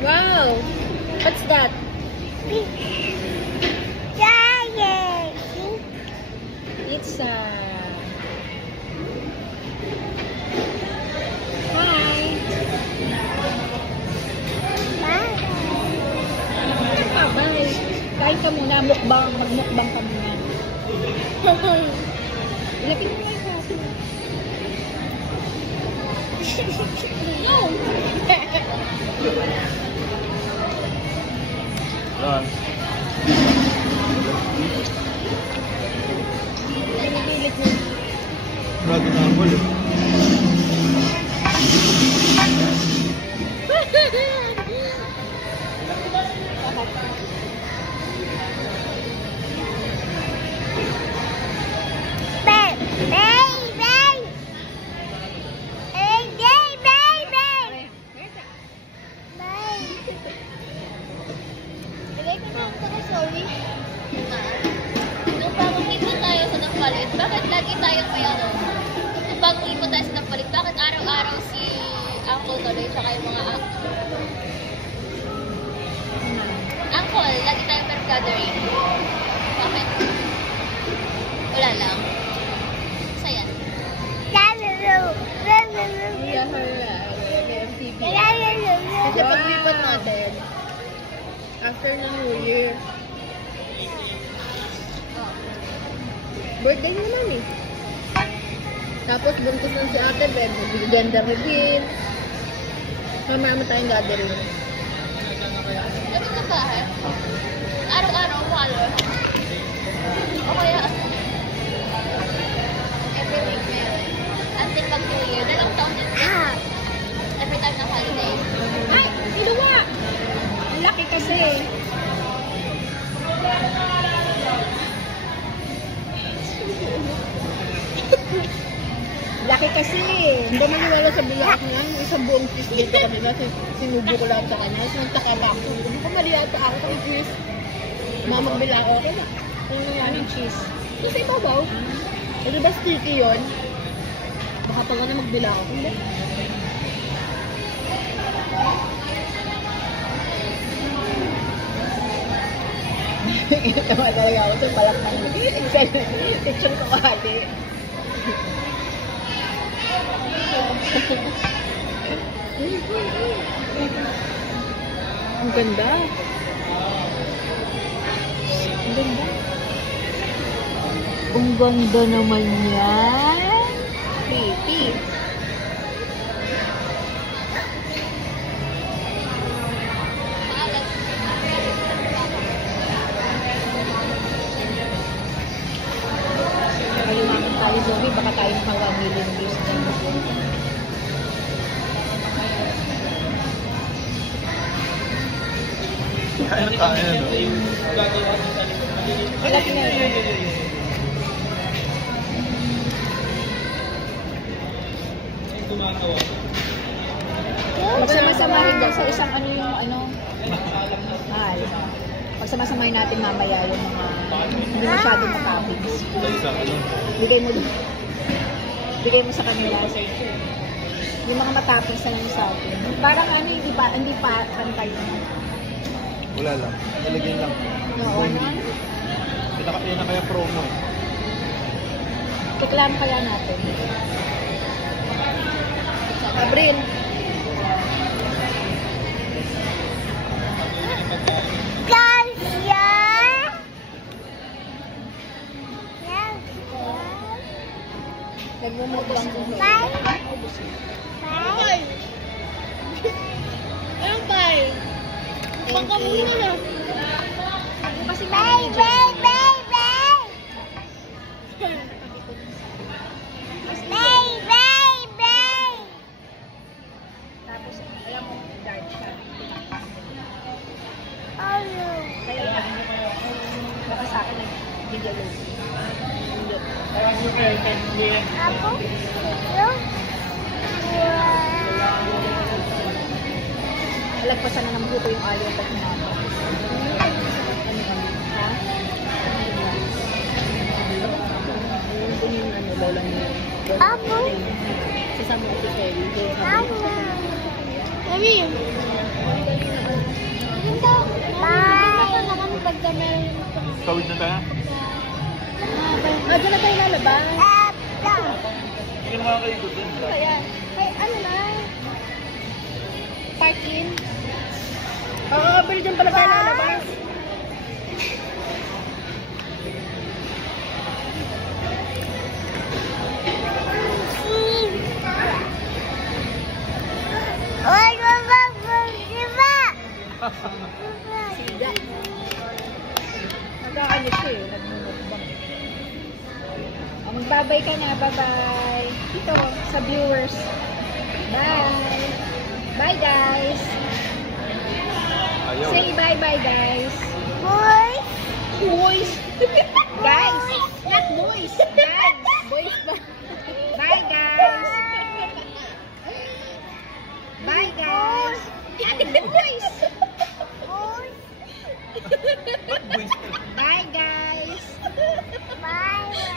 Wow! What's that? Giant. It's Hi! Bye! Kain ka muna, mukbang. Magmukbang ka muna. Ilapit mo na yung kaso. No! Yan. Pinipilit mo. Grabe na ako ulit. Sorry. Nung bagong ipon tayo sa Nampalit, bakit lagi tayong may ano? Nung bagong ipon tayo sa Nampalit, bakit araw-araw si Uncle tuloy tsaka yung mga Uncle, lagi tayong per gathering. Bakit? Wala lang. Saya. Yeah, her MTV. Kasi paglipat natin, after ng New Year. Birthday niya naman eh. Tapos buntis lang si ate, gender reveal. Mamaya tayong gathering. Lapit na bahay. Araw-araw, walo. O kaya, every week meron. Until pag New Year, dalawang taon din. Every time ng holiday. Ay! Iluwa! Ang laki kasi. Laki kasi. Hindi maniwala sa bilak niya. Isang buong fish dito kanila. Sinubo ko lang sa kanya. So, nagtaka pa ako. Hindi ko mali ata ako kay cheese. Mamang bilak ako. Okay na. Yung nangyari cheese. Kasi ibabaw. E diba sticky yun? Baka pag na magbilak ako. Hindi. Tama talaga ako sa palakpan mo. Section ko kahali. Ang ganda. Ang ganda. Ang ganda naman yan. Pretty. Ayumaman tayo, Zoe. Baka tayo pang 1 million views na. Kaya na tayo, no? Malaki na yun. Magsama-samahin daw sa isang ano yung mahal. Magsama-samahin natin mamaya yung mga hindi masyadong matoppings. Bigay mo sa kanila sa yung mga matoppings na lang sa atin. Parang hindi pa pantay na. Wala lang. Nalagyan lang. Oo, ano? Yun na kaya promo. Tiklam kaya natin. Abril. Nagmumukbang ko. Bye. Anong bye? Mukbang ka muna na. Kasi Bye. Tapos, alam mo, dark siya. Oh no. Kaya lang, baka sa akin, video load. Ako? Ito? Nalagpasan na ng buto yung aliw pag hinama. Ha? Ayun yung lolang yun. Ako? Sasama ko si Kelly. Ako. Mami! Tawid na tayo. Diyan na tayo lalabas. Hindi ka nakakaikot din. Kaya, ay, ano na? Park-in? Oo, pero dyan pala tayo lalabas. Oy, baba, diba? Siga. Nagkakalit ko eh, nagmumukbang. Magbabay ka na, bye-bye. Dito, sa viewers. Bye! Bye, guys! Ayaw. Say bye-bye, guys! Boy, Boys! Guys! Not boys! Guys! Boys ba? Bye, guys! Bye, guys! Boys! boy, Ba't boys ka? Bye, guys! bye.